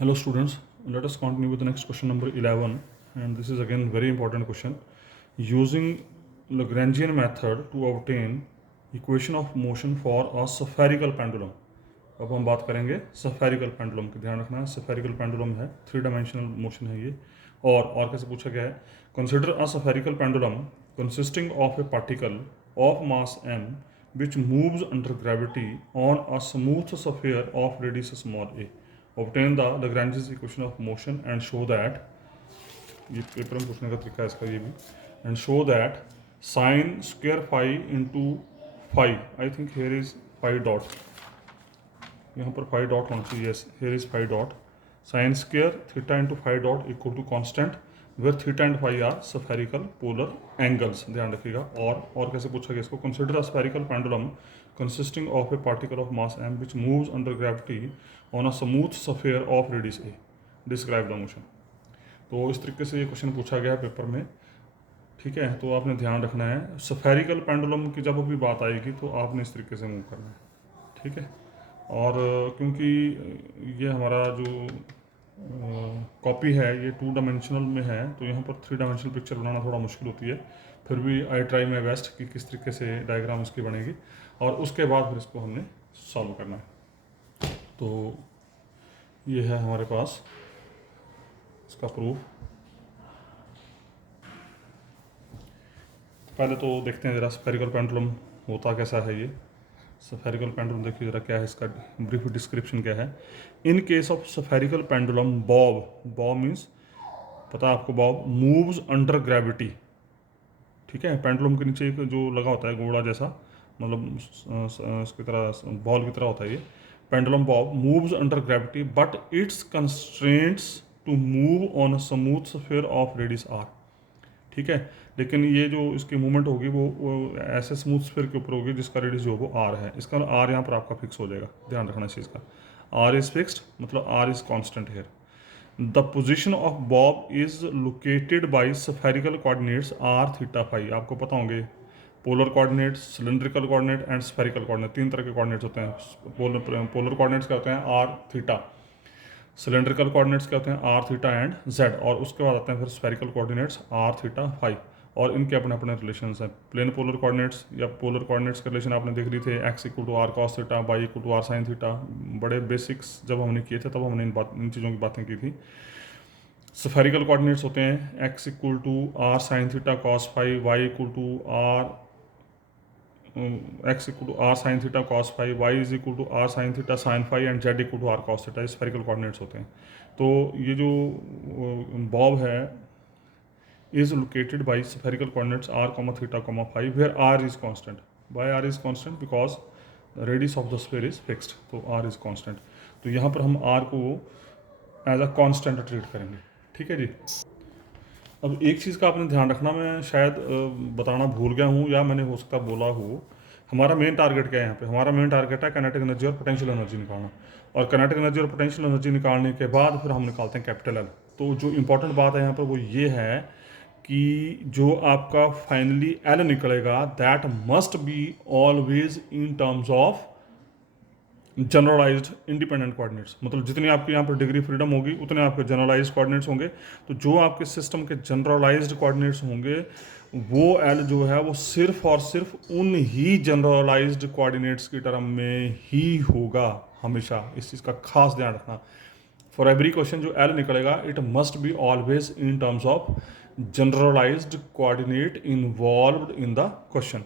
Hello students, let us continue with the next question number 11, and this is again very important question. Using Lagrangian method to obtain equation of motion for a spherical pendulum. अब हम बात करेंगे spherical pendulum की, ध्यान रखना है spherical pendulum है, 3 dimensional motion है ये। और कैसे पूछा गया है, consider a spherical pendulum consisting of a particle of mass m which moves under gravity on a smooth sphere of radius small a. Obtain the Lagrange's equation of motion and show that, ये paper में पूछने का तरीका है इसका ये भी, and show that sin square phi into phi, I think here is phi dot, यहाँ पर phi dot होना चाहिए, yes, here is phi dot, sin square theta into phi dot equal to constant where theta and phi are spherical polar angles, ध्यान रखिएगा। और कैसे पूछा गया इसको, consider a spherical pendulum consisting of a particle of mass m which moves under gravity on a smooth sphere of radius a, describe the motion। तो इस तरीके से ये क्वेश्चन पूछा गया है पेपर में, ठीक है। तो आपने ध्यान रखना है स्फेरिकल पेंडुलम की जब भी बात आएगी तो आपने इस तरीके से मूव करना है, ठीक है। और क्योंकि ये हमारा जो कॉपी है ये 2 डायमेंशनल में है, तो यहाँ पर 3 डायमेंशनल पिक्चर बनाना थोड़ा मुश्किल होती है, फिर भी आई ट्राई माई बेस्ट कि किस तरीके से डायग्राम इसकी बनेगी, और उसके बाद फिर इसको हमने सॉल्व करना है। तो ये है हमारे पास इसका प्रूफ। पहले तो देखते हैं ज़रा स्फेरिकल पेंडुलम होता कैसा है। ये स्फेरिकल पेंडुलम देखिए ज़रा क्या है, इसका ब्रीफ डिस्क्रिप्शन क्या है। In case of spherical pendulum Bob means पता है आपको, बॉब मूव्स अंडर ग्रेविटी, ठीक है। पेंडुलम के नीचे एक जो लगा होता है गोला जैसा, मतलब इसकी तरह बॉल की तरह होता है ये। Pendulum bob moves under gravity but its constraints to move on a smooth sphere of radius R, ठीक है। लेकिन ये जो इसकी मूवमेंट होगी वो ऐसे स्मूथ स्फीयर के ऊपर होगी जिसका रेडियस जो है वो आर है। इसका आर यहाँ पर आपका फिक्स हो जाएगा, ध्यान रखना इस चीज़ का। आर इज फिक्स्ड मतलब R is constant here. The position of bob is located by spherical coordinates R theta phi. आपको पता होंगे polar coordinates, cylindrical coordinate and spherical coordinate, 3 तरह के कोऑर्डिनेट्स होते हैं। पोलर कोऑर्डिनेट्स क्या होते हैं, आर थीटा। सिलेंड्रिकल कोऑर्डिनेट्स क्या होते हैं, आर थीटा एंड जेड। और उसके बाद आते हैं फिर spherical coordinates R theta phi, और इनके अपने अपने रिलेशंस हैं। प्लेन पोलर कोऑर्डिनेट्स या पोलर कोऑर्डिनेट्स के रिलेशन आपने देख लिए थे, X equal to are cos theta, Y equal to are sine theta. बड़े बेसिक्स जब हमने किए थे तब हमने इन चीज़ों की बातें की थी। स्फेरिकल कोऑर्डिनेट्स होते हैं x equal to are sine theta cos phi, y equal to r x equal to are sine theta cos phi, y is equal to are sine theta sine phi and z equal to are cos theta. Spherical coordinates होते हैं। तो ये जो Bob है is located by spherical coordinates r comma theta comma phi where r is constant. Why r is constant? Because the radius of the sphere is fixed, तो r is constant। तो यहाँ पर हम r को as a constant treat करेंगे, ठीक है जी। अब एक चीज़ का आपने ध्यान रखना, मैं शायद बताना भूल गया हूँ या मैंने हो सकता बोला हो, हमारा मेन टारगेट क्या है यहाँ पे, हमारा मेन टारगेट है काइनेटिक एनर्जी और पोटेंशियल एनर्जी निकालना। और काइनेटिक एनर्जी और पोटेंशियल एनर्जी निकालने के बाद फिर हम निकालते हैं कैपिटल एल। तो जो इंपॉर्टेंट बात है यहाँ पर वो ये है कि जो आपका फाइनली एल निकलेगा that must be always in terms of generalised independent coordinates. मतलब जितनी आपकी यहाँ पर डिग्री फ्रीडम होगी उतने आपके जनरलाइज्ड कोऑर्डिनेट्स होंगे। तो जो आपके सिस्टम के जनरलाइज्ड कोऑर्डिनेट्स होंगे वो एल जो है वो सिर्फ और सिर्फ उन ही जनरलाइज्ड कोऑर्डिनेट्स की टर्म में ही होगा हमेशा। इस चीज़ का खास ध्यान रखना। फॉर एवरी क्वेश्चन जो एल निकलेगा it must be always in terms of generalised coordinate involved in the question,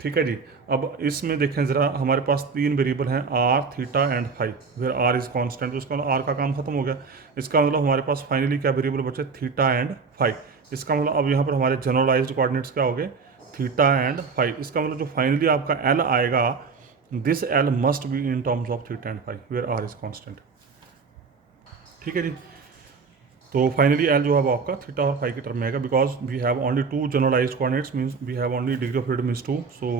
ठीक है जी। अब इसमें देखें ज़रा, हमारे पास 3 वेरिएबल हैं आर थीटा एंड फाई, फिर आर इज कांस्टेंट, तो इसका मतलब आर का काम खत्म हो गया। इसका मतलब हमारे पास फाइनली क्या वेरिएबल बचे, थीटा एंड फाई। इसका मतलब अब यहाँ पर हमारे जनरलाइज्ड कोऑर्डिनेट्स क्या हो गए, थीटा एंड फाई। इसका मतलब जो फाइनली आपका एल आएगा, this L must be in terms of theta and phi where r is constant, ठीक है जी। तो फाइनली एल जो है वो आपका थीटा और फाई की टर्म में आएगा, because we have only 2 generalised coordinates, means we have only degree of freedom is 2। So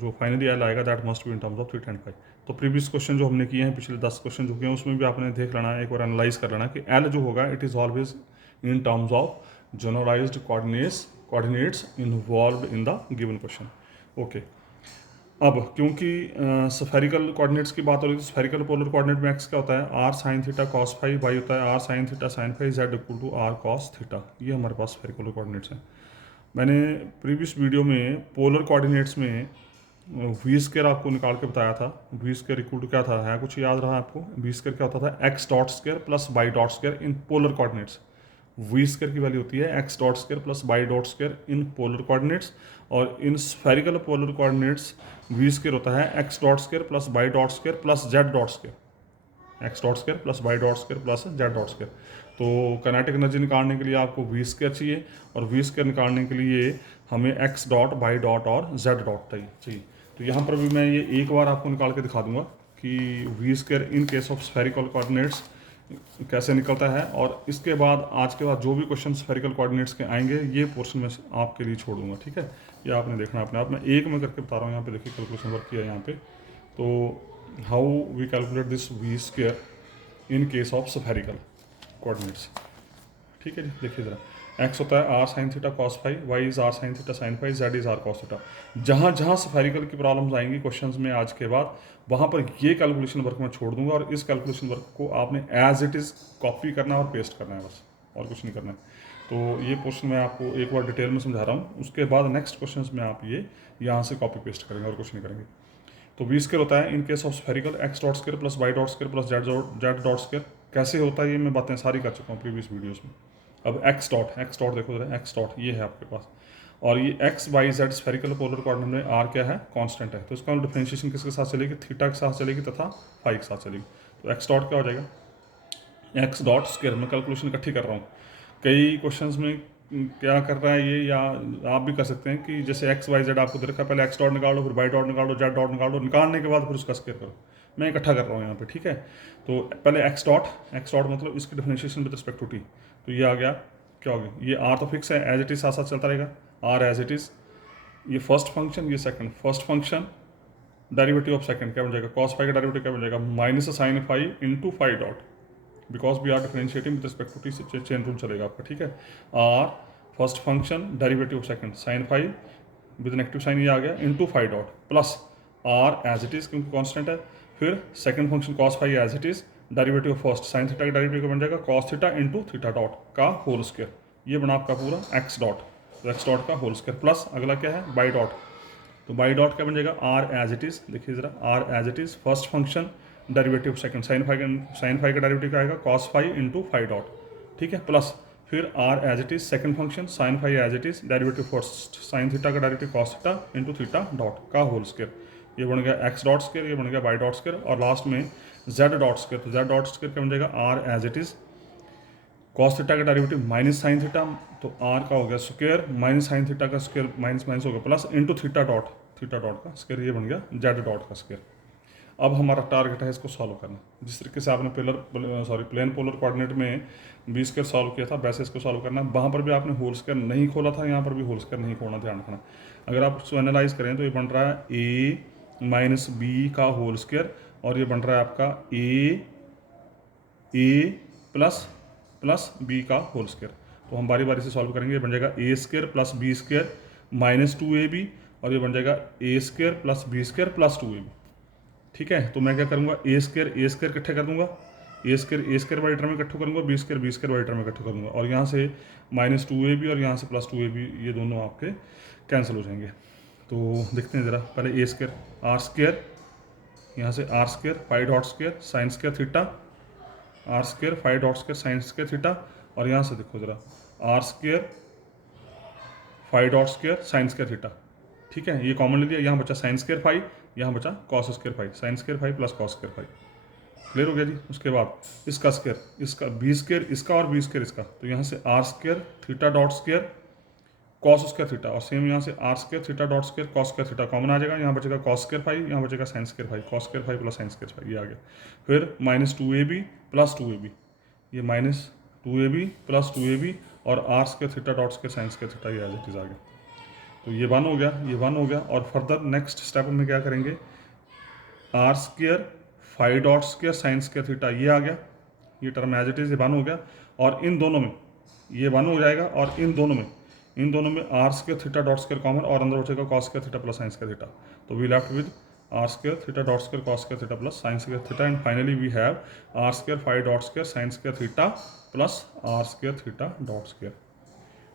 जो फाइनली एल आएगा that must be in terms of theta and phi. तो प्रीवियस क्वेश्चन जो हमने किए हैं, पिछले 10 क्वेश्चन जो किए हैं, उसमें भी आपने देख लेना, एक बार एनालाइज कर लेना कि एल जो होगा it is always in terms of generalised coordinates involved in the given question. Okay, अब क्योंकि स्फेरिकल कोऑर्डिनेट्स की बात हो रही है तो स्फेरिकल पोलर कोऑर्डिनेट में एक्स क्या होता है, r sine theta cos phi, y होता है r sine theta sine phi, z equal to are cos theta. ये हमारे पास स्फेरिकल कोऑर्डिनेट्स हैं। मैंने प्रीवियस वीडियो में पोलर कोऑर्डिनेट्स में वी स्क्वायर आपको निकाल के बताया था। वी स्क्वायर इक्वल टू क्या था, है कुछ याद रहा आपको? वी स्क्वायर क्या होता था, X dot square plus Y dot square in polar coordinates. V square की वैल्यू होती है X dot square plus Y dot square in polar coordinates, और in spherical polar coordinates V square होता है X dot square plus Y dot square plus Z dot square. X dot square plus Y dot square plus Z dot square. तो kinetic energy निकालने के लिए आपको we square चाहिए, और V square निकालने के लिए हमें एक्स डॉट वाई डॉट और जेड डॉट चाहिए। तो यहाँ पर भी मैं ये एक बार आपको निकाल के दिखा दूंगा कि v square in case of spherical coordinates कैसे निकलता है, और इसके बाद आज के बाद जो भी क्वेश्चन स्फेरिकल कोऑर्डिनेट्स के आएंगे ये पोर्शन में आपके लिए छोड़ दूंगा, ठीक है? ये आपने देखना अपने आप। मैं एक में करके बता रहा हूँ, यहाँ पे देखिए कैलकुलेशन वर्क किया है यहाँ पे। तो how we calculate this v square in case of spherical coordinates, ठीक है जी। देखिए ज़रा, एक्स होता है r sine theta cos phi, y is r sine theta sine phi, z is r cos theta. जहाँ जहाँ स्फेरिकल की प्रॉब्लम्स आएंगी क्वेश्चंस में आज के बाद, वहाँ पर ये कैलकुलेशन वर्क मैं छोड़ दूंगा, और इस कैलकुलेशन वर्क को आपने एज इट इज़ कॉपी करना है और पेस्ट करना है बस, और कुछ नहीं करना है। तो ये पोर्शन मैं आपको एक बार डिटेल में समझा रहा हूँ, उसके बाद नेक्स्ट क्वेश्चन में आप ये यहाँ से कॉपी पेस्ट करेंगे और कुछ नहीं करेंगे। तो वी स्क्वायर होता है in case of spherical x dot square plus Y dot square plus Z dot square. कैसे होता है ये मैं बातें सारी कर चुका हूँ प्रीवियस वीडियोस में। अब एक्स डॉट देखो जरा, एक्स डॉट ये है आपके पास, और ये x y z spherical polar coordinate में आर क्या है, कांस्टेंट है। तो इसका डिफरेंशिएशन किसके साथ चलेगी, थीटा के साथ चलेगी तथा फाई के साथ चलेगी। तो एक्स डॉट क्या हो जाएगा, एक्स डॉट स्क्वायर। मैं कैलकुलेशन इकट्ठी कर रहा हूँ, कई क्वेश्चंस में क्या कर रहा है ये, या आप भी कर सकते हैं कि जैसे एक्स वाई जेड आपको दे रखा है, पहले एक्स डॉट निकाल लो, फिर वाई डॉट निकाल लो, जेड डॉट निकाल लो, निकालने के बाद फिर उसका स्क्वायर करो। मैं इकट्ठा कर रहा हूँ यहाँ पे, ठीक है? तो पहले एक्स डॉट मतलब इसकी differentiation with respect to t. तो ये आ गया, क्या हो गया, ये आर तो फिक्स है, एज इट इज साथ साथ चलता रहेगा, आर एज इट इज। ये फर्स्ट फंक्शन, ये second, first function derivative of second क्या बन जाएगा, कॉस फाई का डेरिवेटिव क्या बन जाएगा, minus sine phi into phi dot, because we are differentiating with respect to t से चेन रूल चलेगा आपका, ठीक है? R first function derivative of second sine phi with negative sign ये आ गया into phi dot plus r as it is क्योंकि constant है, फिर second function cos phi as it is, derivative of first sine theta का derivative बन जाएगा cos theta into theta dot का होल स्क्वायर। ये बना आपका पूरा एक्स डॉट, तो एक्स डॉट का होल स्क्वायर प्लस अगला क्या है, बाई डॉट। तो बाई डॉट क्या बन जाएगा, आर एज इट इज, देखिए जरा, r as it is first function derivative second sine phi का डेरिवेटिव क्या आएगा, cos phi into phi dot, ठीक है? प्लस फिर r as it is second function sine phi as it is, derivative first sine theta का derivative cos theta into theta dot का whole square. ये बन गया एक्स डॉट स्क्वायर, ये बन गया बाई डॉट स्क्वायर, और लास्ट में जेड डॉट स्क्वायर। तो जेड डॉट स्क्वायर क्या बन जाएगा, r as it is cos theta का डेरिवेटिव माइनस साइन थीटा, तो आर का हो गया स्क्वायर माइनस साइन थीटा का स्क्वायर माइनस माइनस हो गया प्लस इंटू थीटा डॉट का स्क्वायर, ये बन गया जेड डॉट का स्क्वायर। अब हमारा टारगेट है इसको सॉल्व करना। जिस तरीके से आपने प्लेन पोलर कोऑर्डिनेट में बी स्क्वायर सॉल्व किया था, वैसे इसको सॉल्व करना। वहाँ पर भी आपने होल स्क्वायर नहीं खोला था, यहाँ पर भी होल स्क्वायर नहीं खोलना, ध्यान रखना। अगर आप इसको एनालाइज करें तो ये बन रहा है ए माइनस बी का होल स्क्वायर, और ये बन रहा है आपका ए प्लस प्लस बी का होल स्क्वायर। तो हम बारी बारी से सॉल्व करेंगे। ये बन जाएगा A square plus B square minus 2ab, और ये बन जाएगा A square plus B square plus 2ab, ठीक है? तो मैं क्या करूँगा, ए स्क्वायर इकट्ठे कर दूंगा, ए स्क्वायर वाई टर्म में इकट्ठे करूँगा, बी स्क्वायर वाई टर्म में इकट्ठे करूँगा, और यहाँ से माइनस 2ab और यहाँ से प्लस 2ab, ये दोनों आपके कैंसिल हो जाएंगे। तो देखते हैं ज़रा, पहले ए स्क्वायर आर स्क्वायर, यहाँ से are square phi dot square sine square theta, r square phi dot square sine square theta, और यहाँ से देखो ज़रा r square phi dot square sine square theta, ठीक है? ये कॉमन ले लिया, यहाँ बचा साइन स्क्वायर फाई, यहाँ बचा cos square phi, sine square phi plus cos square phi. Clear हो गया जी? उसके बाद इसका स्क्वायर, इसका बी स्क्वायर इसका और बी स्क्वायर इसका, तो यहाँ से are square theta dot square cos square theta, और सेम यहाँ से are square theta dot square cos square theta common आ जाएगा, यहाँ बचेगा कॉस स्क्वायर फाई, यहाँ बचेगा sine square phi, cos square phi plus sine square phi, ये आ गया। फिर माइनस 2ab प्लस 2ab, ये माइनस 2ab प्लस 2ab, और r square theta dot square sine square theta, ये एज इट इज आ गया। तो ये 1 हो गया, ये 1 हो गया, और फर्दर नेक्स्ट स्टेप में क्या करेंगे, r square phi dot square sine square theta, ये आ गया, ये टर्म एज इट इज, ये 1 हो गया, और इन दोनों में ये 1 हो जाएगा, और इन दोनों में इन दोनों में R square theta dot square common और अंदर बचेगा cos square theta plus sine square theta. तो we left with R square theta dot square cos square theta plus sine square theta and finally we have R square five dot square sine square theta plus are square theta dot square.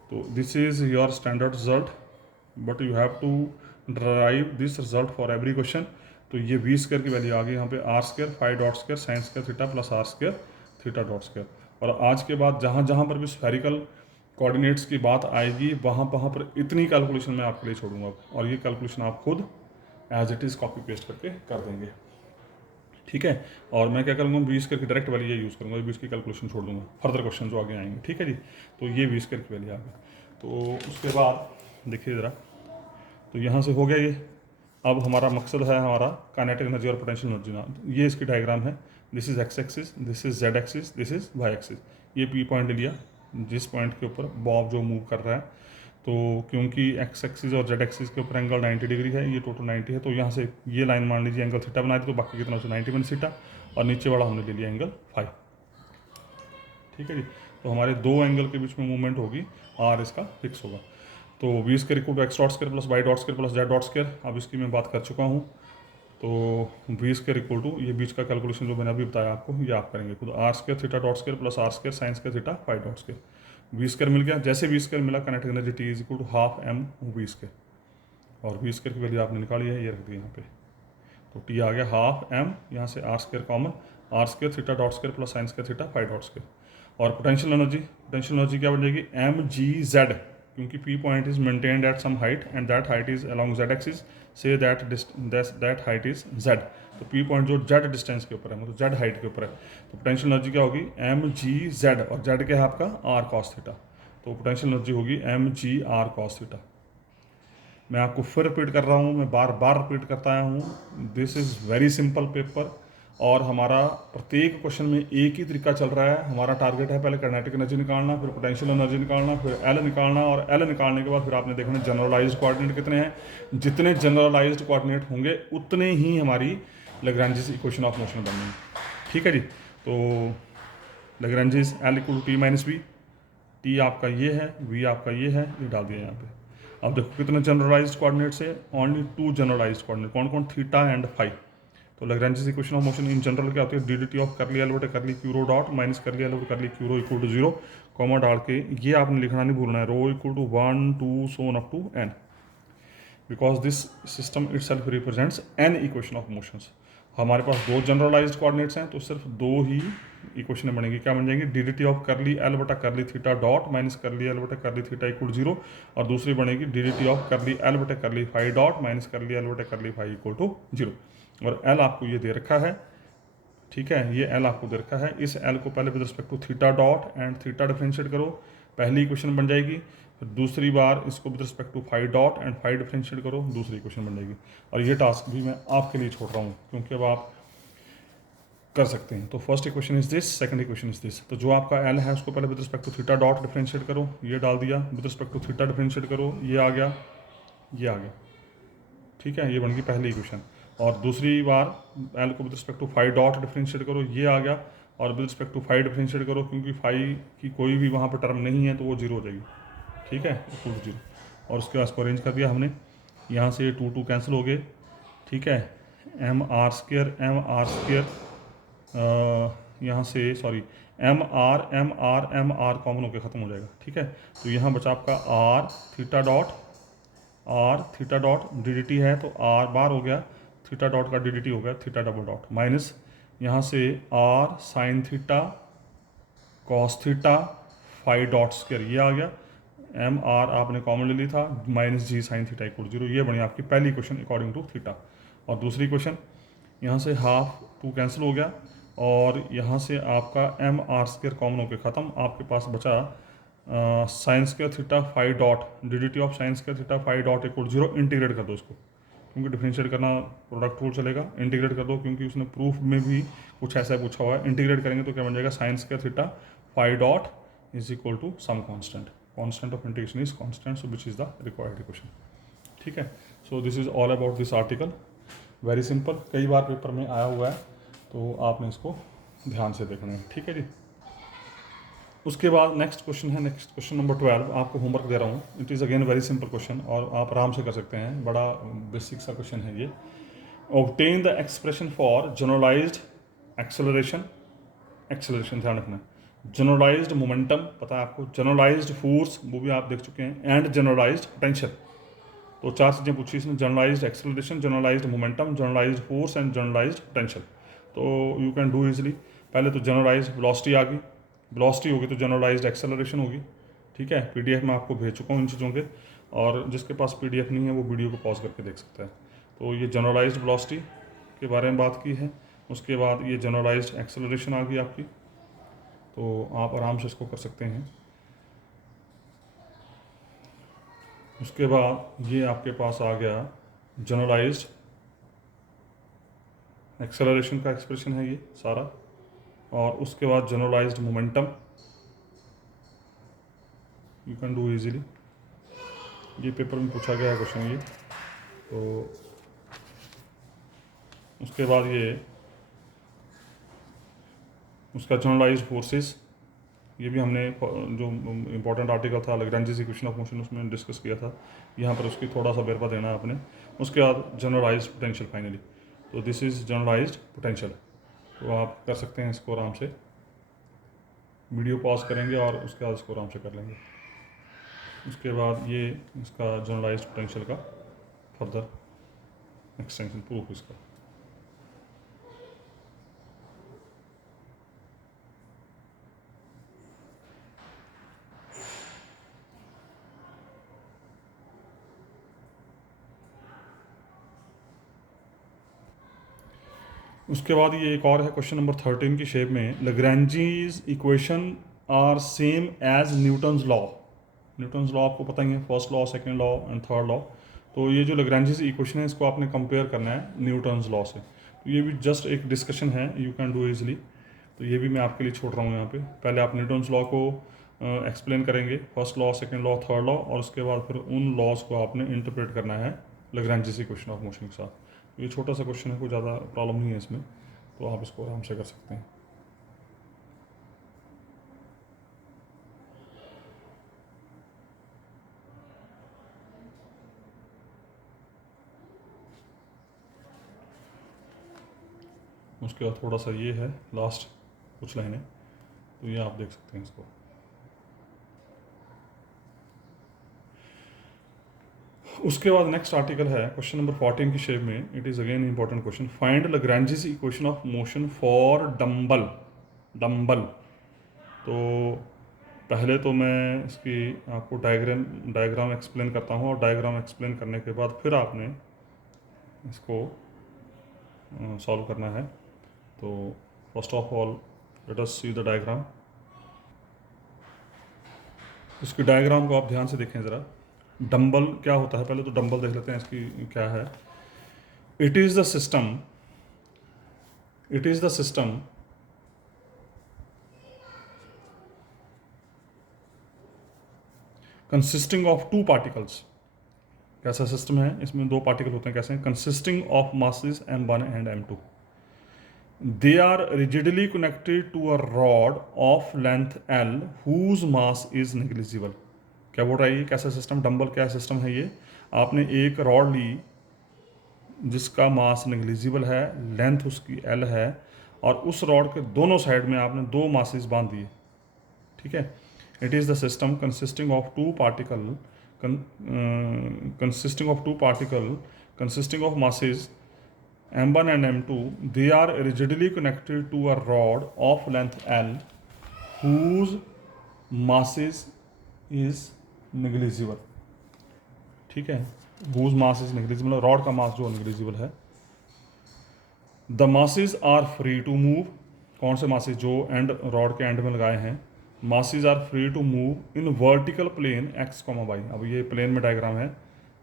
तो this is your standard result, but you have to derive this result for every question. तो ये v square की value आ गई यहाँ पे r square five dot square sine square theta plus are square theta dot square. और आज के बाद जहाँ जहाँ पर भी स्फेरिकल कोऑर्डिनेट्स की बात आएगी वहाँ पर इतनी कैलकुलेशन मैं आपके लिए छोड़ूंगा, और ये कैलकुलेशन आप खुद as it is copy paste करके कर देंगे, ठीक है। और मैं क्या करूँगा, वी स्क्वायर की डायरेक्ट वैल्यू ये यूज़ करूँगा, वी की कैलकुलेशन छोड़ दूंगा फर्दर क्वेश्चन जो आगे आएंगे, ठीक है जी। तो ये वी स्क्वायर की वैल्यू आ गई। तो उसके बाद देखिए ज़रा, तो यहाँ से हो गया ये। अब हमारा मकसद है हमारा काइनेटिक एनर्जी और पोटेंशियल एनर्जी ना, ये इसकी डायग्राम है। This is x axis, this is z axis, this is y axis. ये पी पॉइंट लिया जिस पॉइंट के ऊपर बॉब जो मूव कर रहा है, तो क्योंकि एक्स एक्सिस और जेड एक्सिस के ऊपर एंगल 90 डिग्री है, ये टोटल 90 है, तो यहाँ से ये लाइन मान लीजिए एंगल थीटा बना दी, तो बाकी कितना उसे 90 माइनस थीटा, और नीचे वाला हमने ले लिया एंगल फाइव, ठीक है जी। तो हमारे दो एंगल के बीच में मूवमेंट होगी, आर इसका फिक्स होगा। तो v square equal to x dot square plus Y dot square plus Z dot square, अब इसकी मैं बात कर चुका हूँ। तो वी स्क्वायर इक्वल टू ये बीच का कैलकुलेशन जो मैंने अभी बताया आपको, ये आप करेंगे खुद। R square theta dot square plus are square sine square theta five dot square. V square मिल गया, जैसे वी स्क्वायर मिला kinetic energy T is equal to half M V square, और वी स्क्वायर की वैल्यू आपने निकाली है, ये रख दी यहाँ पे। तो टी आ गया हाफ एम, यहाँ से are square common, r square theta dot square plus sine square theta five dot square. और पोटेंशियल एनर्जी क्या बन जाएगी, एम जी जेड, क्योंकि P point is maintained at some height and that height is along z axis, say that height is z. तो P point जो z distance के ऊपर है, मतलब जेड हाइट के ऊपर है, तो पोटेंशियल एनर्जी क्या होगी, एम जी जेड, और जेड क्या है आपका आर कॉस थीटा। तो पोटेंशियल एनर्जी होगी m g r cos theta. मैं आपको फिर रिपीट कर रहा हूँ, मैं बार बार रिपीट करता आया हूँ, this is very simple paper, और हमारा प्रत्येक क्वेश्चन में एक ही तरीका चल रहा है। हमारा टारगेट है पहले काइनेटिक एनर्जी निकालना, फिर पोटेंशियल एनर्जी निकालना, फिर एल निकालना, और एल निकालने के बाद फिर आपने देखना जनरलाइज्ड कोऑर्डिनेट कितने हैं। जितने जनरलाइज्ड कोऑर्डिनेट होंगे उतने ही हमारी लैग्रेंजेस इक्वेशन ऑफ मोशन बनेगी, ठीक है जी। तो Lagrange's L equal to t minus v, t आपका ये है, वी आपका ये है, ये डाल दिया यहाँ पे। अब देखो कितने जनरलाइज्ड कोऑर्डिनेट्स है, ओनली टू जनरलाइज्ड कोऑर्डिनेट, कौन कौन, थीटा एंड फाई। तो Lagrange's equation of motion in general क्या होती है, D D T of curly L बटे curly Q rho dot minus curly L बटे curly Q rho equal to zero, comma डाल के ये आपने लिखना नहीं भूलना है, rho equal to 1 2 so up to N, because this system it self represents an equation of motions. हमारे पास दो जनरलाइज्ड कोऑर्डिनेट्स हैं, तो सिर्फ दो ही इक्वेशन बनेगी, क्या बन जाएंगी, d D T of curly L बटा curly theta dot minus curly L बटा करली थीटा इक्वल जीरो, और दूसरी बनेगी d D T of curly L बटे curly phi dot minus curly L बटे curly phi equal to zero. और L आपको ये दे रखा है, ठीक है, ये एल आपको दे रखा है। इस एल को पहले with respect to theta dot and theta differentiate करो, पहली इक्वेशन बन जाएगी। फिर दूसरी बार इसको with respect to phi dot and phi differentiate करो, दूसरी इक्वेशन बन जाएगी। और ये टास्क भी मैं आपके लिए छोड़ रहा हूँ, क्योंकि अब आप कर सकते हैं। तो first equation is this, second equation is this. तो जो आपका एल है उसको पहले with respect to theta dot differentiate करो, ये डाल दिया, with respect to theta differentiate करो, ये आ गया, ये आ गया, ठीक है, ये बन गई पहली इक्वेशन। और दूसरी बार एल को with respect to phi dot differentiate करो, ये आ गया, और with respect to phi differentiate करो, क्योंकि फाई की कोई भी वहाँ पर टर्म नहीं है तो वो जीरो हो जाएगी, ठीक है, इक्वल टू जीरो। और उसके बाद इसको अरेंज कर दिया हमने, यहाँ से ये टू टू कैंसिल हो गए, ठीक है, एम आर स्क्र यहाँ से सॉरी एम आर कॉमन होकर ख़त्म हो जाएगा, ठीक है। तो यहाँ बचा आपका r theta dot d D t है, तो आर बार हो गया, थीटा डॉट का डी डी टी हो गया थीटा डबल डॉट, माइनस यहाँ से r sine theta cos theta phi dot square, ये आ गया, एम आर आपने कॉमन ले लिया था, माइनस जी साइन थीटा इक्वल जीरो। ये बनी आपकी पहली क्वेश्चन अकॉर्डिंग टू थीटा। और दूसरी क्वेश्चन, यहाँ से हाफ टू कैंसिल हो गया, और यहाँ से आपका एम आर स्क्वायर कॉमन होकर ख़त्म, आपके पास बचा sine square theta phi dot d D T of sine square theta phi dot equal zero. Integrate कर दो इसको, क्योंकि डिफरेंशिएट करना प्रोडक्ट रूल चलेगा, इंटीग्रेट कर दो, क्योंकि उसने प्रूफ में भी कुछ ऐसा पूछा हुआ है। इंटीग्रेट करेंगे तो क्या बन जाएगा, sine square theta phi dot is equal to some constant of integration is constant, so which is the required equation, ठीक है। So this is all about this article, very simple, कई बार पेपर में आया हुआ है, तो आपने इसको ध्यान से देखना है, ठीक है जी। उसके बाद नेक्स्ट क्वेश्चन है, नेक्स्ट क्वेश्चन नंबर 12, आपको होमवर्क दे रहा हूँ। It is again very simple question और आप आराम से कर सकते हैं, बड़ा बेसिक सा क्वेश्चन है ये। Obtain the expression for generalised acceleration, acceleration ध्यान रखना, जनरलाइज्ड मोमेंटम पता है आपको, जनरलाइज्ड फोर्स वो भी आप देख चुके हैं, एंड जनरलाइज्ड पोटेंशियल। तो 4 चीज़ें पूछी इसने, generalised acceleration, generalised momentum, generalised force and generalised potential. तो यू कैन डू इजिली। पहले तो जनरलाइज्ड वेलोसिटी आ गई, वेलोसिटी होगी तो जनरलाइज्ड एक्सेलरेशन होगी। ठीक है, पीडीएफ में आपको भेज चुका हूँ इन चीज़ों के, और जिसके पास पीडीएफ नहीं है वो वीडियो को पॉज करके देख सकता है। तो ये जनरलाइज्ड वेलोसिटी के बारे में बात की है। उसके बाद ये जनरलाइज्ड एक्सेलरेशन आ गई आपकी, तो आप आराम से इसको कर सकते हैं। उसके बाद ये आपके पास आ गया जनरलाइज्ड एक्सेलरेशन का एक्सप्रेशन है ये सारा, और उसके बाद generalised momentum you can do easily, ये पेपर में पूछा गया है क्वेश्चन ये। तो उसके बाद ये उसका जनरलाइज्ड फोर्सेस, ये भी हमने जो इम्पोर्टेंट आर्टिकल था लैग्रेंजेस इक्वेशन ऑफ मोशन उसमें डिस्कस किया था, यहाँ पर उसकी थोड़ा सा वेरवा देना है आपने। उसके बाद जनरलाइज्ड पोटेंशियल फाइनली, तो दिस इज़ जनरलाइज्ड पोटेंशियल। तो आप कर सकते हैं इसको आराम से, वीडियो पॉज करेंगे और उसके बाद इसको आराम से कर लेंगे। उसके बाद ये इसका जनरलाइज्ड पोटेंशियल का फर्दर एक्सटेंशन प्रूफ इसका। उसके बाद ये एक और है क्वेश्चन नंबर 13 की शेप में, Lagrange's equation are same as Newton's law. Newton's law आपको पता ही है, first law, second law and third law. तो ये जो लैग्रेंजेस इक्वेशन है इसको आपने कंपेयर करना है न्यूटन्स लॉ से। तो ये भी जस्ट एक डिस्कशन है, यू कैन डू इजली। तो ये भी मैं आपके लिए छोड़ रहा हूँ यहाँ पे। पहले आप न्यूटन्स लॉ को एक्सप्लेन करेंगे, first law, second law, third law, और उसके बाद फिर उन लॉज को आपने इंटरप्रेट करना है लैग्रेंजेस इक्वेशन ऑफ मोशन के साथ। ये छोटा सा क्वेश्चन है, कोई ज़्यादा प्रॉब्लम नहीं है इसमें, तो आप इसको आराम से कर सकते हैं। उसके बाद थोड़ा सा ये है लास्ट कुछ लाइनें, तो ये आप देख सकते हैं इसको। उसके बाद नेक्स्ट आर्टिकल है क्वेश्चन नंबर 14 की शेप में। It is again important question, find Lagrange's equation of motion for dumbbell. Dumbbell, तो पहले तो मैं इसकी आपको डायग्राम एक्सप्लेन करता हूँ, और डायग्राम एक्सप्लेन करने के बाद फिर आपने इसको सॉल्व करना है। तो first of all let us see the diagram. इसकी डायग्राम को आप ध्यान से देखें ज़रा। डंबल क्या होता है, पहले तो डंबल देख लेते हैं इसकी क्या है। It is the system, it is the system consisting of two particles. कैसा सिस्टम है, इसमें दो पार्टिकल होते हैं, कैसे हैं, consisting of masses m1 and m2। They are rigidly connected to a rod of length l whose mass is negligible. क्या बोल रहा है ये, कैसा सिस्टम, डंबल क्या सिस्टम है ये। आपने एक रॉड ली जिसका मास नेग्लिजिबल है, लेंथ उसकी l है, और उस रॉड के दोनों साइड में आपने दो मासेस बांध दिए। ठीक है, it is the system consisting of two particle, consisting of two particle consisting of masses m1 and m2. They are rigidly connected to a rod of length l whose masses is negligible। ठीक है, whose mass is negligible, rod का मास जो negligible है। the masses are free to move, कौन से masses, जो and rod के and में लगाए हैं, masses are free to move in vertical plane x comma y. अब ये प्लेन में डायग्राम है,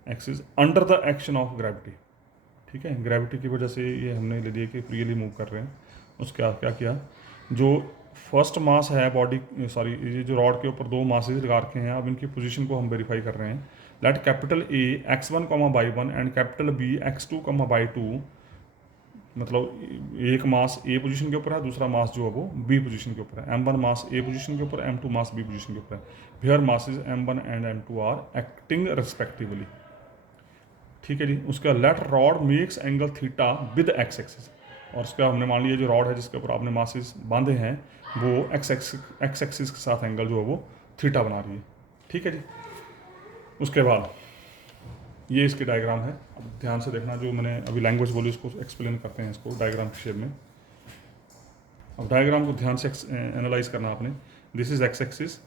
x is under the action of gravity. ठीक है, ग्रेविटी की वजह से ये हमने ले लिया कि फ्रीली मूव कर रहे हैं। उसके बाद क्या किया, जो फर्स्ट मास है बॉडी, सॉरी ये जो रॉड के ऊपर दो मासेस लगा रखे हैं, अब इनकी पोजीशन को हम वेरीफाई कर रहे हैं। Let capital A x1 comma y1 and capital B x2 comma y2 मतलब एक मास ए पोजीशन के ऊपर है, दूसरा मास जो है वो बी पोजीशन के ऊपर है। M1 मास ए पोजीशन के ऊपर, M2 मास बी पोजीशन के ऊपर है। Here masses M1 and M2 are acting respectively. ठीक है जी। उसका let rod makes angle theta with x axis, और उसका हमने मान लिया जो रॉड है जिसके ऊपर आपने मासेस बांधे हैं वो एक्स एक्सिस के साथ एंगल जो है वो थीटा बना रही है। ठीक है जी। उसके बाद ये इसकी डायग्राम है। अब ध्यान से देखना, जो मैंने अभी लैंग्वेज बोली उसको एक्सप्लेन करते हैं इसको डायग्राम के शेप में। अब डायग्राम को ध्यान से एनालाइज करना आपने। This is x axis,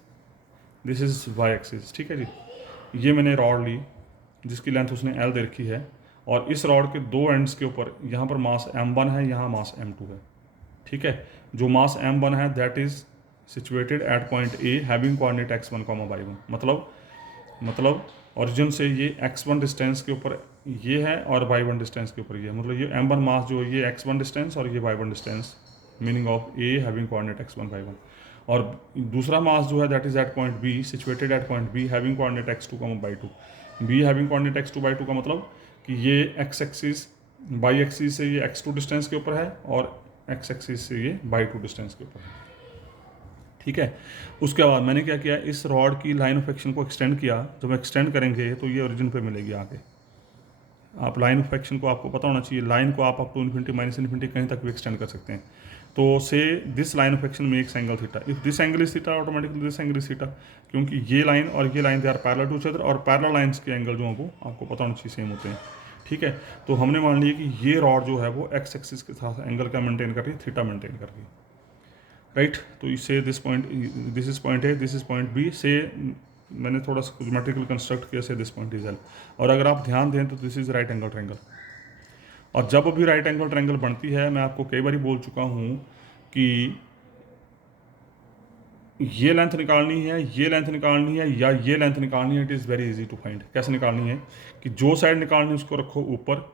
this is y axis. ठीक है जी। ये मैंने रॉड ली जिसकी लेंथ उसने एल दे रखी है, और इस रॉड के दो एंड्स के ऊपर यहाँ पर मास M1 है, यहाँ मास M2 है। ठीक है। जो मास M1 है that is situated at point A having coordinate x1, y1। मतलब ओरिजिन से ये x1 डिस्टेंस के ऊपर ये है और y1 डिस्टेंस के ऊपर ये है। मतलब ये M1 मास जो है ये x1 डिस्टेंस और ये y1 distance, meaning of A having coordinate x1, y1। और दूसरा मास जो है that is at point B, situated at point B having coordinate x2, y2। B having coordinate x2, y2 का मतलब कि ये x एक्सिस y एक्सिस से ये x2 डिस्टेंस के ऊपर है और x एक्सिस से ये y2 डिस्टेंस के ऊपर है। ठीक है। उसके बाद मैंने क्या किया, इस रॉड की लाइन ऑफ एक्शन को एक्सटेंड किया। जब एक्सटेंड करेंगे तो ये ओरिजिन पे मिलेगी आगे। आप लाइन ऑफ एक्शन को आपको पता होना चाहिए, लाइन को आप up to infinity minus infinity कहीं तक भी एक्सटेंड कर सकते हैं। तो से this line of action makes angle theta, if this angle is theta automatically this angle is theta, क्योंकि ये लाइन और ये line they are parallel to each other, और पैरेलल लाइंस के एंगल जो है वो आपको पता होना चाहिए सेम होते हैं। ठीक है। तो हमने मान लिया कि ये रॉड जो है वो एक्स एक्सिस के साथ एंगल का मेंटेन कर रही है, थीटा मेंटेन कर रही है। राइट। तो इससे this point, this is point A, this is point B. से मैंने थोड़ा सा ज्योमेट्रिकल कंस्ट्रक्ट किया, से दिस पॉइंट इज एल। और अगर आप ध्यान दें तो this is right angle triangle. और जब भी राइट एंगल ट्रायंगल बनती है, मैं आपको कई बार बोल चुका हूँ कि ये लेंथ निकालनी है, ये लेंथ निकालनी है या ये लेंथ निकालनी है, it is very easy to find. कैसे निकालनी है कि जो साइड निकालनी है उसको रखो ऊपर,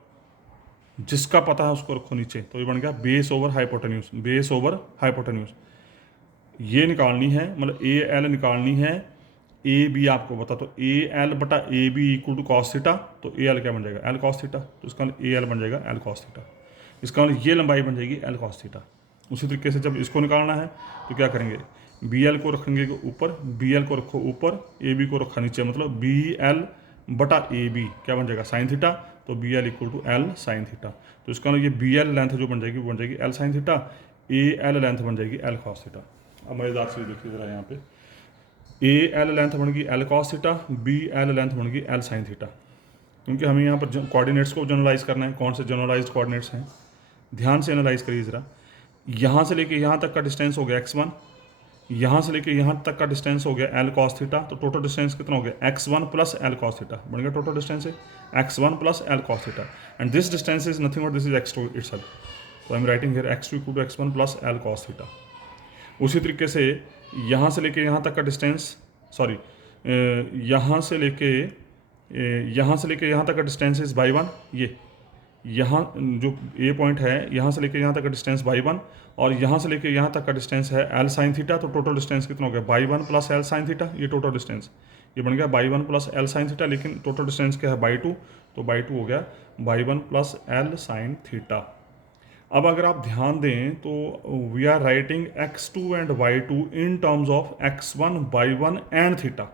जिसका पता है उसको रखो नीचे। तो ये बन गया base over hypotenuse, base over hypotenuse. ये निकालनी है, मतलब ए एल निकालनी है, ए बी आपको बता, तो ए एल बटा A B equal to cos theta. तो ए एल क्या बन जाएगा, एल कॉस थीटा। तो इसका ए एल बन जाएगा एल कॉस थीटा। इसका मतलब ये लंबाई बन जाएगी एल कॉस थीटा। उसी तरीके से जब इसको निकालना है तो क्या करेंगे, बी एल को रखेंगे ऊपर, बी एल को रखो ऊपर, ए बी को रखा नीचे, मतलब बी एल बटा ए बी क्या बन जाएगा, साइन थीटा। तो B L equal to l sine theta. तो इसका मतलब ये बी एल लेंथ जो बन जाएगी वो बन जाएगी L sine theta, A L length बन जाएगी एल कॉस थीटा। अब मज़ेदार चीज़ देखिए ज़रा यहाँ पे, ए एल लेंथ बन गई l cos theta, B L length बन गई एल साइन थीटा। क्योंकि हमें यहाँ पर कोऑर्डिनेट्स को जनरलाइज करना है। कौन से जनरलाइज्ड कोऑर्डिनेट्स हैं, ध्यान से एनालाइज करिए ज़रा। यहाँ से लेके यहाँ तक का डिस्टेंस हो गया x1, यहाँ से लेके यहाँ तक का डिस्टेंस हो गया एल कॉस थीटा। तो टोटल डिस्टेंस कितना हो गया, x1 plus L cos theta बन गया टोटल डिस्टेंस है, x1 plus L cos theta. And this distance is nothing but this is x2 itself. तो I am writing here x2 equal to x1 plus L cos theta. उसी तरीके से यहाँ से लेके यहाँ तक का डिस्टेंस, सॉरी यहाँ से लेके यहाँ तक का डिस्टेंस इज y1। ये यहाँ जो ए पॉइंट है यहाँ से लेके यहाँ तक का डिस्टेंस y1, और यहाँ से लेके यहाँ तक का डिस्टेंस है एल साइन थीटा। तो टोटल डिस्टेंस कितना हो गया, y1 plus l sine theta. ये टोटल डिस्टेंस ये बन गया y1 plus l sine theta, लेकिन टोटल डिस्टेंस क्या है y2। तो y2 हो गया y1 plus l sine theta. अब अगर आप ध्यान दें तो we are writing x2 and y2 in terms of x1 y1 and theta.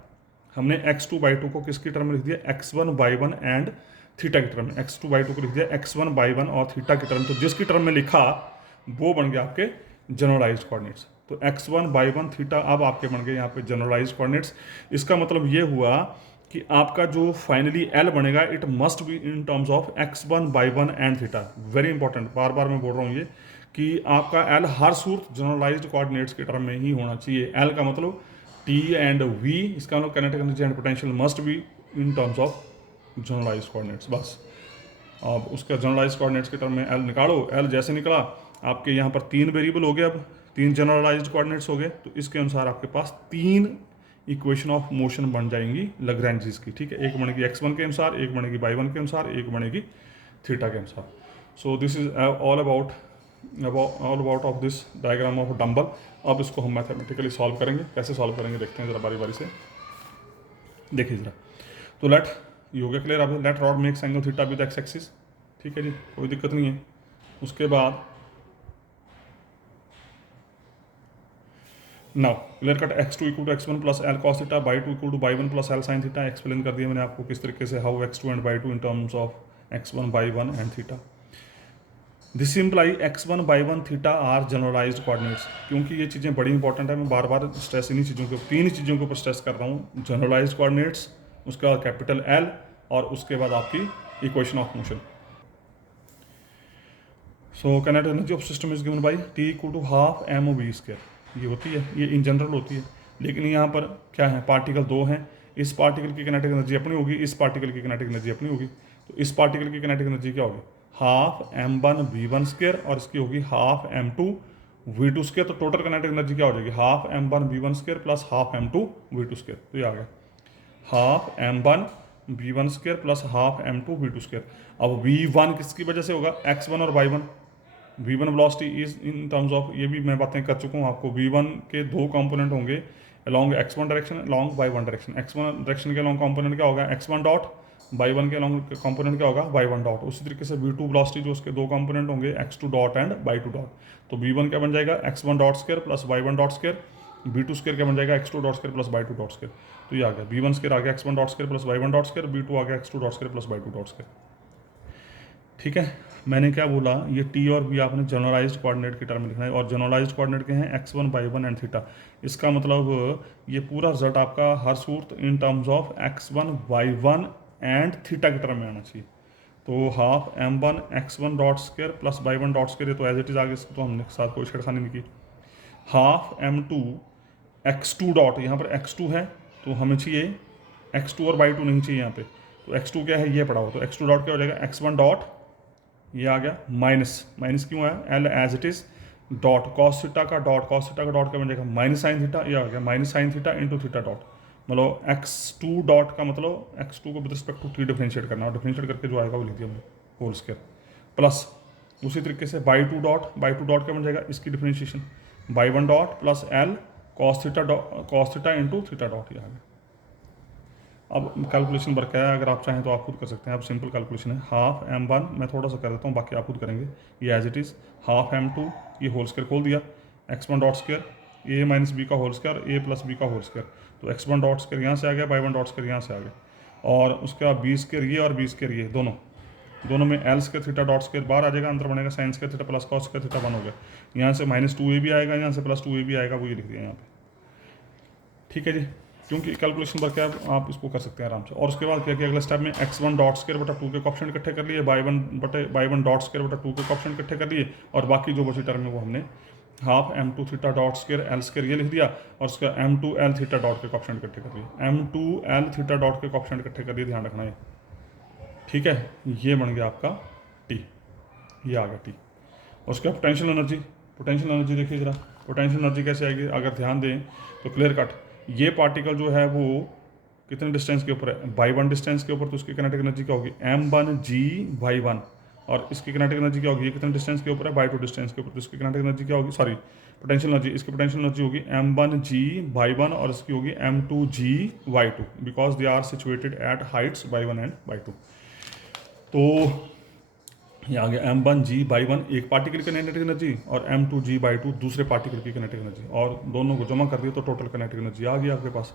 हमने x2 y2 को किसकी टर्म में लिख दिया, x1 y1 एंड थीटा की टर्म में। x2 y2 को लिख दिया x1 y1 और थीटा की टर्म। तो जिसकी टर्म में लिखा वो बन गया आपके जनरलाइज्ड कोऑर्डिनेट्स। तो x1 y1 थीटा अब आपके बन गए यहाँ पे जनरलाइज्ड कोऑर्डिनेट्स। इसका मतलब ये हुआ कि आपका जो फाइनली एल बनेगा it must be in terms of x1 y1 and theta. Very important, बार बार मैं बोल रहा हूँ ये कि आपका एल हर सूरत जनरलाइज्ड कोऑर्डिनेट्स के टर्म में ही होना चाहिए। एल का मतलब टी एंड वी, इसका मतलब kinetic energy and potential must be in terms of generalised coordinates. बस अब उसका जनरलाइज्ड कोऑर्डिनेट्स के टर्म में एल निकालो। एल जैसे निकला आपके यहाँ पर 3 वेरिएबल हो गए, अब 3 जनरलाइज्ड कोऑर्डिनेट्स हो गए। तो इसके अनुसार आपके पास 3 इक्वेशन ऑफ मोशन बन जाएंगी लैग्रेंजिस की। ठीक है, एक बनेगी x1 के अनुसार, एक बनेगी y1 के अनुसार, एक बनेगी थीटा के अनुसार। सो this is all about of this diagram of dumbbell. अब इसको हम मैथमेटिकली सॉल्व करेंगे। कैसे सॉल्व करेंगे देखते हैं ज़रा बारी बारी से, देखिए ज़रा। तो लेट ये हो गया क्लियर। अब let rod makes angle theta with x axis. ठीक है जी, कोई दिक्कत नहीं है। उसके बाद now clear cut x2 equal to x1 plus L cos theta y two equal to y one plus l sine theta explain कर दिया मैंने आपको किस तरीके से how x2 and y two in terms of x1 y one and theta. This imply x1 y one theta are generalised coordinates. क्योंकि ये चीज़ें बड़ी इंपॉर्टेंट है, मैं बार बार स्ट्रेस इन्हीं चीज़ों के तीन चीज़ों के ऊपर स्ट्रेस कर रहा हूँ, जनरलाइज्ड कोऑर्डिनेट्स, उसके बाद कैपिटल एल, और उसके बाद आपकी equation of motion. So kinetic energy of system is given by t equal to half m o v square. ये होती है, ये इन जनरल होती है, लेकिन यहाँ पर क्या है, पार्टिकल दो हैं, इस पार्टिकल की किनेटिक एनर्जी अपनी होगी, इस पार्टिकल की किनेटिक एनर्जी अपनी होगी। तो इस पार्टिकल की किनेटिक एनर्जी क्या होगी, half M one v one square, और इसकी होगी half M two v two square. तो टोटल किनेटिक एनर्जी क्या हो जाएगी, half M one v one square plus half M two v two square. तो ये आ गया half M one v one square plus half M two v two square. अब v one किसकी वजह से होगा, एक्स वन और y one. V one velocity is in terms of, ये भी मैं बातें कर चुका हूँ आपको, वी वन के दो कंपोनेंट होंगे along x one direction, along y one direction. X one direction के अलॉन्ग कंपोनेंट क्या होगा, x one dot, y one के अलॉन्ग कंपोनेंट क्या होगा, वाई वन डॉट। उसी तरीके से वी टू वेलोसिटी जो उसके दो कंपोनेंट होंगे X two dot and Y two dot. तो वी वन क्या बन जाएगा, X one dot square plus Y one dot square, V two square क्या बन जाएगा, X two dot square plus Y two dot square. तो ये आ गया वी वन स्क्वायर आ गया X one dot square plus Y one dot square, V two आ गया X two dot square plus Y two dot square. ठीक है, मैंने क्या बोला, ये टी और बी आपने जनरलाइज्ड कोऑर्डिनेट की टर्म में लिखना है, और जनरलाइज्ड कोऑर्डिनेट के हैं X one Y one and theta. इसका मतलब ये पूरा रिजल्ट आपका हर सूरत in terms of X one Y one and theta की टर्म में आना चाहिए। तो half M one X one dot square plus Y one dot square, तो एज इट इज आगे, इसको तो हमने साथ कोई छेड़खानी नहीं की। Half M two X two dot, यहाँ पर एक्स टू है तो हमें चाहिए एक्स टू और वाई टू नहीं चाहिए यहाँ पे, तो एक्स टू क्या है ये पड़ा हो, तो एक्स टू डॉट क्या हो जाएगा, एक्स वन डॉट, ये आ गया माइनस, माइनस क्यों आया, l as it is dot cos theta का डॉट, कॉस थीटा का डॉट क्या बन जाएगा, माइनस साइन थीटा, ये आ गया minus sine theta into theta dot. मतलब एक्स टू डॉट का मतलब एक्स टू को with respect to t differentiate करना, और डिफरेंशिएट करके जो आएगा वो लिख दिया हमने होल स्क्वायर, प्लस उसी तरीके से by two dot, by two dot क्या बन जाएगा, इसकी differentiation by one dot plus L cos theta dot, cos theta into theta dot, ये आ गया। अब कैलकुलेशन वर्क है, अगर आप चाहें तो आप खुद कर सकते हैं। अब सिंपल कैलकुलेशन है, हाफ एम वन, मैं थोड़ा सा कर देता हूँ, बाकी आप खुद करेंगे। ये as it is half M two, ये होल स्क्वायर खोल दिया, x one dot square a minus b का whole square, a plus b का होल स्क्वायर। तो एक्स वन डॉट स्क्वायर यहाँ से आ गया, बाई वन डॉट स्क्वायर यहाँ से आ गया, और उसके बाद बी स्क्वायर ये और बी स्क्वायर ये दोनों में L square theta dot square बाहर आ जाएगा, अंतर बनेगा sign square theta plus cos square theta one हो गया। यहाँ से माइनस टू ए भी आएगा, यहाँ से प्लस टू ए भी आएगा, वो ये लिख दिया यहाँ पे। ठीक है जी, क्योंकि कैलकुलेशन वर्क है, आप इसको कर सकते हैं आराम से। और उसके बाद क्या किया, अगले स्टेप में एक्स वन डॉट स्क्वायर बटा टू के कोएफिशिएंट इकट्ठे कर लिए, बाई वन डॉट स्क्वायर बटा टू के कोएफिशिएंट इकट्ठे कर लिए, और बाकी जो बची टर्म है वो हमने half M two theta dot square l square ये लिख दिया, और उसका m two l theta dot के कोएफिशिएंट इकट्ठे कर लिए, m two l theta dot के कोएफिशिएंट इकट्ठे कर लिए, ध्यान रखना है। ठीक है, ये बन गया आपका टी, ये आ गया टी। और उसके बाद पोटेंशियल एनर्जी देखिए जरा, पोटेंशियल एनर्जी कैसे आएगी, अगर ध्यान दें तो क्लियर कट, ये पार्टिकल जो है वो कितने डिस्टेंस के ऊपर है, बाई वन डिस्टेंस के ऊपर, तो उसकी किनेटिक एनर्जी क्या होगी, m one ji by one, और इसकी किनेटिक एनर्जी क्या होगी, ये कितने डिस्टेंस के ऊपर है, बाई टू डिस्टेंस के ऊपर, तो इसकी किनेटिक एनर्जी क्या होगी, सॉरी पोटेंशियल एनर्जी, इसकी पोटेंशियल एनर्जी होगी m one ji by one, और इसकी होगी m two g y two, because they are situated at heights y one and y two. तो ये आ गया m one ji by one एक पार्टिकल की किनेटिक एनर्जी, और m two g y two दूसरे पार्टिकल की किनेटिक एनर्जी, और दोनों को जमा कर दिया तो टोटल किनेटिक एनर्जी आ गई आपके पास।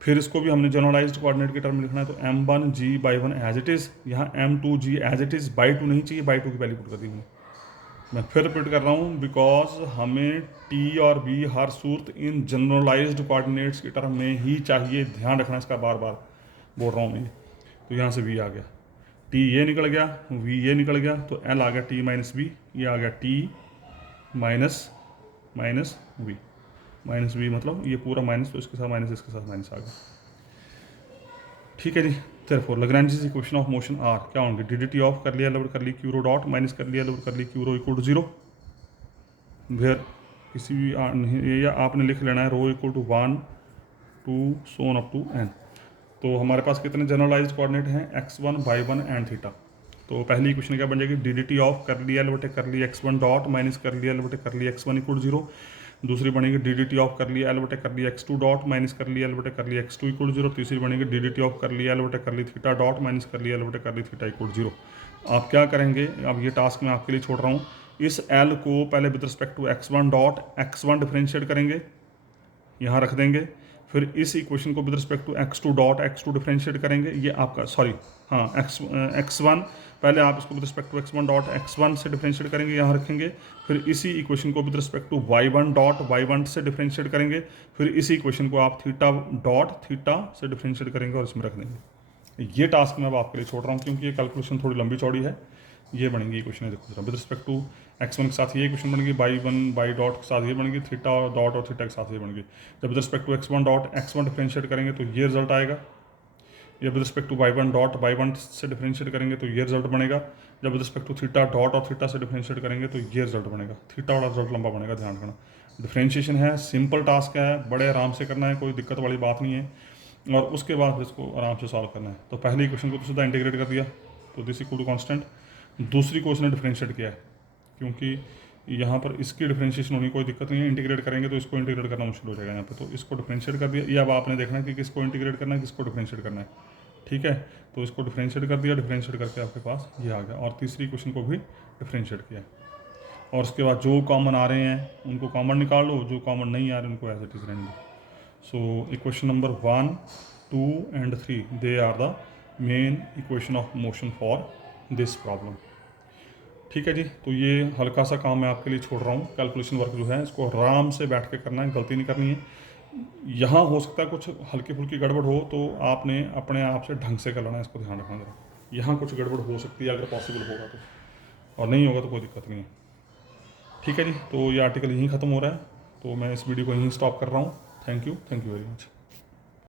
फिर इसको भी हमने जनरलाइज्ड कोऑर्डिनेट के टर्म में लिखना है, तो M one ji by one as it is, यहाँ M two G as it is, Y two नहीं चाहिए, बाई टू की वैल्यू पुट कर दी मैं फिर रिपीट कर रहा हूँ, बिकॉज हमें टी और बी हर सूरत इन जनरलाइज्ड कोऑर्डिनेट्स के टर्म में ही चाहिए, ध्यान रखना इसका, बार बार बोल रहा हूँ मैं। तो यहाँ से वी आ गया, टी ये निकल गया, वी ये निकल गया, तो एल आ गया टी माइनस बी, ये आ गया t minus minus v, minus v मतलब ये पूरा माइनस, तो इसके साथ माइनस, इसके साथ माइनस आ गया। ठीक है जी, therefore Lagrange equation of motion are क्या होंगे, डी डी टी ऑफ कर लिया एल कर ली क्यू रो डॉट, माइनस कर लिया एल कर ली Q rho equal to zero, फिर किसी भी या आपने लिख लेना है rho equal to one two so on up to N. तो हमारे पास कितने जनरलाइज्ड कोऑर्डिनेट हैं, X one Y one and theta. तो पहली इक्वेशन क्या बन जाएगी, डी डी टी ऑफ कर लिया एल बटे कर ली एक्स वन डॉट, माइनस कर लिया एल बटे कर ली एक्स वन इक्वल जीरो। दूसरी बनेगी डी डी टी ऑफ कर लिया एल बटे कर ली एक्स टू डॉट, माइनस कर लिया एल बटे कर ली एक्स टू इक्वल जीरो। तीसरी बनेगी डी डी टी ऑफ कर लिया एल बटे कर ली थीटा डॉट, माइनस कर लिया एल बटे कर ली थीटा इक्वल जीरो। आप क्या करेंगे, अब ये टास्क मैं आपके लिए छोड़ रहा हूँ। इस एल को पहले with respect to x1 dot x1 differentiate करेंगे, यहाँ रख देंगे। फिर इस इक्वेशन को with respect to x2 dot x2 differentiate करेंगे, ये आपका सॉरी हाँ x1 पहले आप इसको with respect to x1 dot x1 से डिफरेंशिएट करेंगे, यहाँ रखेंगे। फिर इसी इक्वेशन को with respect to y1 dot y1 से डिफरेंशिएट करेंगे। फिर इसी इक्वेशन को आप थीटा डॉट थीटा से डिफरेंशिएट करेंगे और इसमें रख देंगे। ये टास्क मैं अब आपके लिए छोड़ रहा हूँ क्योंकि ये कैलकुलेशन थोड़ी लंबी चौड़ी है। ये बनेंगी इक्वेशन, देखो विद रिस्पेक्ट टू x1 के साथ ये इक्वेशन बनेगी, y1 डॉट के साथ ये बनेगी, थीटा डॉट और थीटा के साथ ये बनेगी। जब with respect to x1 dot x1 differentiate करेंगे तो ये रिजल्ट आएगा। ये with respect to y1 dot y1 से डिफरेंशिएट करेंगे तो ये रिजल्ट बनेगा। जब with respect to theta dot और थीटा से डिफरेंशिएट करेंगे तो ये रिजल्ट बनेगा। थीटा वाला रिजल्ट लंबा बनेगा, ध्यान रखना। डिफरेंशिएशन है, सिंपल टास्क है, बड़े आराम से करना है, कोई दिक्कत वाली बात नहीं है। और उसके बाद इसको आराम से सॉल्व करना है। तो पहले इक्वेशन को तो सीधा इंटीग्रेट कर दिया, तो दिस इक्वल टू कॉन्स्टेंट। दूसरी को उसने डिफरेंशिएट किया है क्योंकि यहाँ पर इसकी डिफरेंशिएशन होनी कोई दिक्कत नहीं है, इंटीग्रेट करेंगे तो इसको इंटीग्रेट करना मुश्किल हो जाएगा यहाँ पे। तो इसको डिफरेंशिएट कर दिया। ये अब आपने देखना है कि किसको इंटीग्रेट करना है, किसको डिफरेंशिएट करना है, ठीक है। तो इसको डिफरेंशिएट कर दिया, डिफरेंशिएट करके आपके पास ये आ गया। और तीसरी क्वेश्चन को भी डिफरेंशिएट किया। और उसके बाद जो कॉमन आ रहे हैं उनको कॉमन निकाल लो, जो कॉमन नहीं आ रहे उनको एज इट इज रहने दो। So equation number 1, 2 and 3 they are the main equation of motion for this problem, ठीक है जी। तो ये हल्का सा काम मैं आपके लिए छोड़ रहा हूँ। कैलकुलेशन वर्क जो है इसको आराम से बैठ के करना है, गलती नहीं करनी है। यहाँ हो सकता है कुछ हल्की फुल्की गड़बड़ हो तो आपने अपने आप से ढंग से कर लेना है, इसको ध्यान रखना जरा। यहाँ कुछ गड़बड़ हो सकती है अगर पॉसिबल होगा तो, और नहीं होगा तो कोई दिक्कत नहीं है, ठीक है जी। तो ये आर्टिकल यहीं ख़त्म हो रहा है, तो मैं इस वीडियो को यहीं स्टॉप कर रहा हूँ। Thank you very much.